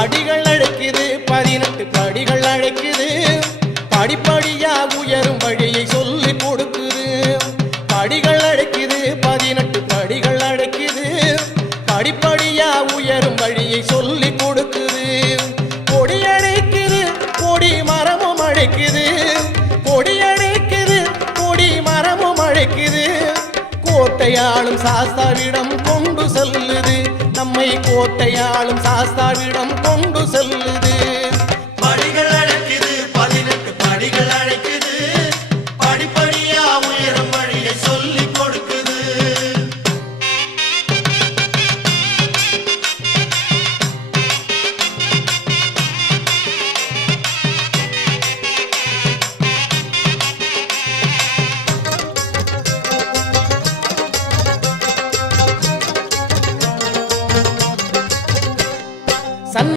படிகள் அழைக்குது 18 படிகள் அழைக்குது படிப்படியா உயரும் வழியை சொல்லி கொடுக்குது படிகள் அழைக்குது 18 படிகள் அழைக்குது படிப்படியா உயரும் வழியை சொல்லி கொடுக்குது கொடி அழைக்குது கொடி மரமும் அழைக்குது கொடி அழைக்குது கொடி மரமும் அழைக்குது கோட்டையாளும் சாஸ்தாவிடம் கொண்டு செல்லுது நம்மை கோட்டையாளும் சாஸ்தாவிடம் கொண்டு